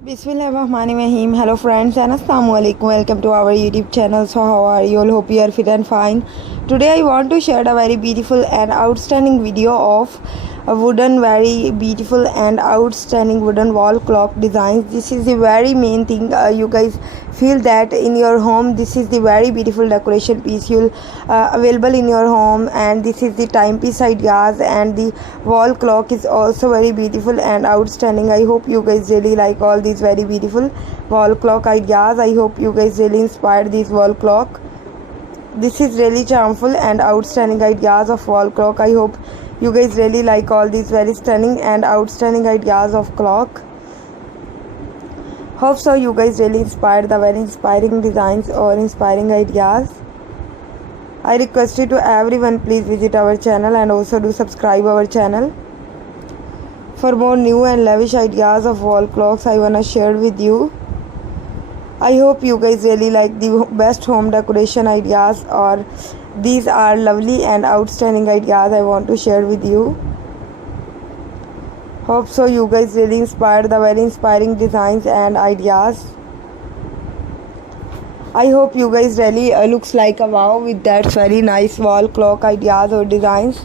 Bismillahirrahmanirrahim. Hello friends and Assalamualaikum. Welcome to our YouTube channel. So how are you all? Hope you are fit and fine. Today I want to share a very beautiful and outstanding video of a very beautiful and outstanding wooden wall clock designs. This is the very main thing you guys feel that in your home. This is the very beautiful decoration piece you'll available in your home, and this is the timepiece ideas, and the wall clock is also very beautiful and outstanding. I hope you guys really like all these very beautiful wall clock ideas. I hope you guys really inspired this wall clock. This is really charmful and outstanding ideas of wall clock. I hope you guys really like all these very stunning and outstanding ideas of clock. Hope so you guys really inspired the very inspiring designs or inspiring ideas. I request you to everyone, please visit our channel and also do subscribe our channel. For more new and lavish ideas of wall clocks I wanna share with you. I hope you guys really like the best home decoration ideas, or these are lovely and outstanding ideas I want to share with you. Hope so you guys really inspired the very inspiring designs and ideas. I hope you guys really looks like a wow with that very nice wall clock ideas or designs.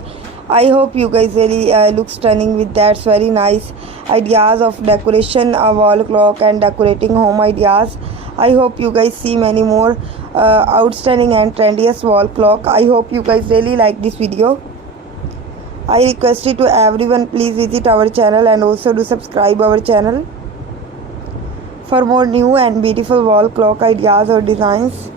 I hope you guys really look stunning with that very nice ideas of decoration, a wall clock and decorating home ideas. I hope you guys see many more outstanding and trendiest wall clock. I hope you guys really like this video. I request you to everyone, please visit our channel and also do subscribe our channel for more new and beautiful wall clock ideas or designs.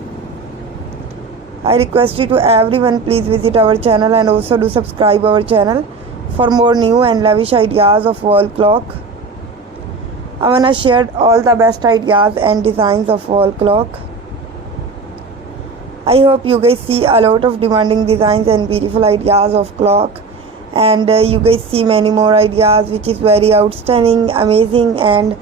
I request you to everyone, please visit our channel and also do subscribe our channel for more new and lavish ideas of wall clock. I wanna share all the best ideas and designs of wall clock. I hope you guys see a lot of demanding designs and beautiful ideas of clock, and you guys see many more ideas which is very outstanding, amazing, and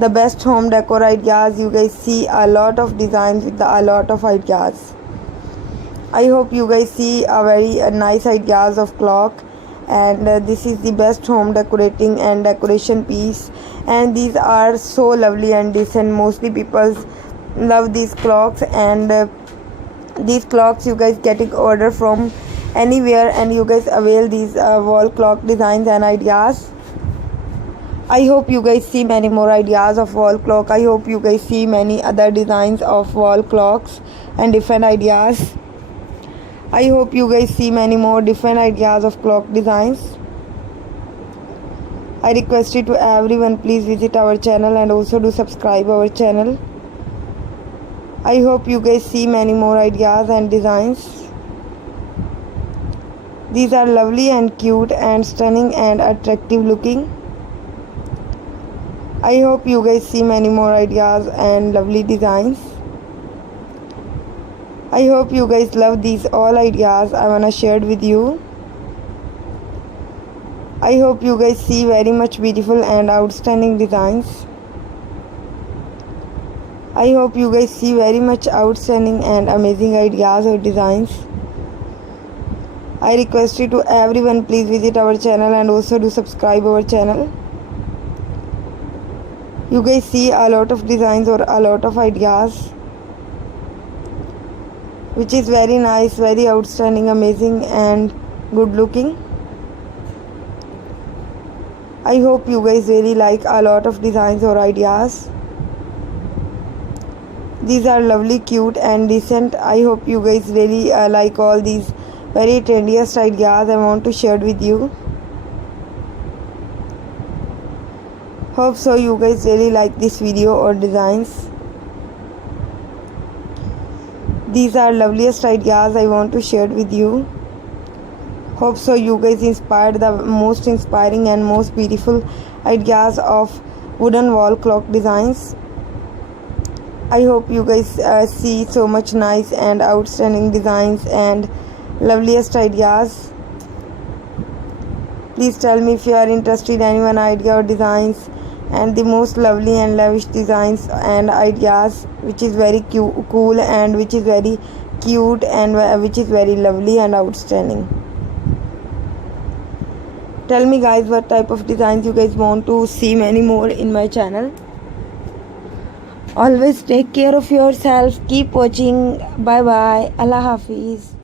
the best home decor ideas. You guys see a lot of designs with a lot of ideas. I hope you guys see a very nice ideas of clock, and this is the best home decorating and decoration piece, and these are so lovely and decent. Mostly people love these clocks, and these clocks you guys getting order from anywhere, and you guys avail these wall clock designs and ideas. I hope you guys see many more ideas of wall clock. I hope you guys see many other designs of wall clocks and different ideas. I hope you guys see many more different ideas of clock designs. I request you to everyone, please visit our channel and also do subscribe our channel. I hope you guys see many more ideas and designs. These are lovely and cute and stunning and attractive looking. I hope you guys see many more ideas and lovely designs. I hope you guys love these all ideas I wanna share with you. I hope you guys see very much beautiful and outstanding designs. I hope you guys see very much outstanding and amazing ideas or designs. I request you to everyone, please visit our channel and also do subscribe our channel. You guys see a lot of designs or a lot of ideas which is very nice, very outstanding, amazing and good looking. I hope you guys really like a lot of designs or ideas. These are lovely, cute and decent. I hope you guys really like all these very trendiest ideas I want to share with you. Hope so you guys really like this video or designs. These are loveliest ideas I want to share with you. Hope so you guys inspired the most inspiring and most beautiful ideas of wooden wall clock designs. I hope you guys see so much nice and outstanding designs and loveliest ideas. Please tell me if you are interested in any one idea or designs and the most lovely and lavish designs and ideas which is very cool and which is very cute and which is very lovely and outstanding. Tell me guys what type of designs you guys want to see many more in my channel. Always take care of yourself. Keep watching. Bye bye. Allah Hafiz.